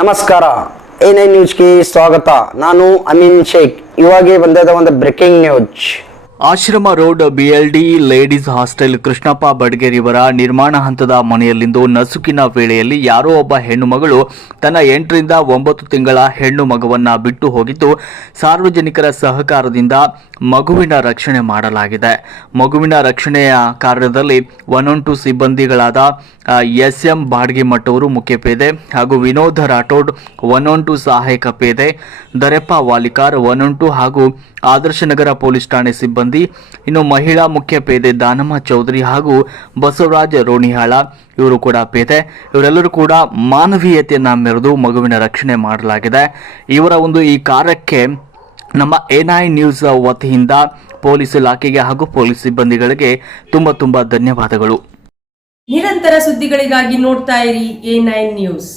ನಮಸ್ಕಾರ, A9 ನ್ಯೂಸ್ಗೆ ಸ್ವಾಗತ. ನಾನು ಅಮೀನ್ ಶೇಖ್. ಇವಾಗೆ ಬಂದಿದ್ದ ಒಂದು breaking news. Ashram road BLD ladies hostel Krishnappa ಬಡ್ಗೇರಿಯವರ ನಿರ್ಮಾಣ ಹಂತದ ಮನೆಯಲ್ಲಿಂದು ನಸುಕಿನ ವೇಳೆಯಲ್ಲಿ ಯಾರೋ ಒಬ್ಬ ಹೆಣ್ಣು ಮಗಳು ತನ್ನ 8 ರಿಂದ 9 ತಿಂಗಳ ಹೆಣ್ಣು ಮಗುವನ್ನ ಬಿಟ್ಟು ಹೋಗಿದ್ದು, ಸಾರ್ವಜನಿಕರ ಸಹಕಾರದಿಂದ ಮಗುವಿನ ರಕ್ಷಣೆ ಮಾಡಲಾಗಿದೆ. ಮಗುವಿನ ರಕ್ಷಣೆಯ ಕಾರ್ಯದಲ್ಲಿ 112 ಸಿಬ್ಬಂದಿಗಳಾದ SM ಬಾಡ್ಗಿಮಠ್ ಅವರು ಮುಖ್ಯ ಪೇದೆ ಹಾಗೂ ವಿನೋದ್ ರಾಠೋಡ್ 112 ಸಹಾಯಕ ಪೇದೆ, ದರೆಪ್ಪ ವಾಲಿಕಾರ್ 112 ಹಾಗೂ ಆದರ್ಶನಗರ ಪೊಲೀಸ್ ಠಾಣೆ ಸಿಬ್ಬಂದಿ, ಇನ್ನು ಮಹಿಳಾ ಮುಖ್ಯ ಪೇದೆ ದಾನಮ್ಮ ಚೌಧರಿ ಹಾಗೂ ಬಸವರಾಜ ರೋಣಿಹಾಳ ಇವರು ಕೂಡ ಪೇದೆ. ಇವರೆಲ್ಲರೂ ಕೂಡ ಮಾನವೀಯತೆಯನ್ನ ಮೆರೆದು ಮಗುವಿನ ರಕ್ಷಣೆ ಮಾಡಲಾಗಿದೆ. ಇವರ ಈ ಕಾರ್ಯಕ್ಕೆ ನಮ್ಮ A9 ನ್ಯೂಸ್ ವತಿಯಿಂದ ಪೊಲೀಸ್ ಇಲಾಖೆಗೆ ಹಾಗೂ ಪೊಲೀಸ್ ಸಿಬ್ಬಂದಿಗಳಿಗೆ ತುಂಬಾ ಧನ್ಯವಾದಗಳು. ನಿರಂತರ ಸುದ್ದಿಗಳಿಗಾಗಿ ನೋಡ್ತಾ ಇರಿ A9 ನ್ಯೂಸ್.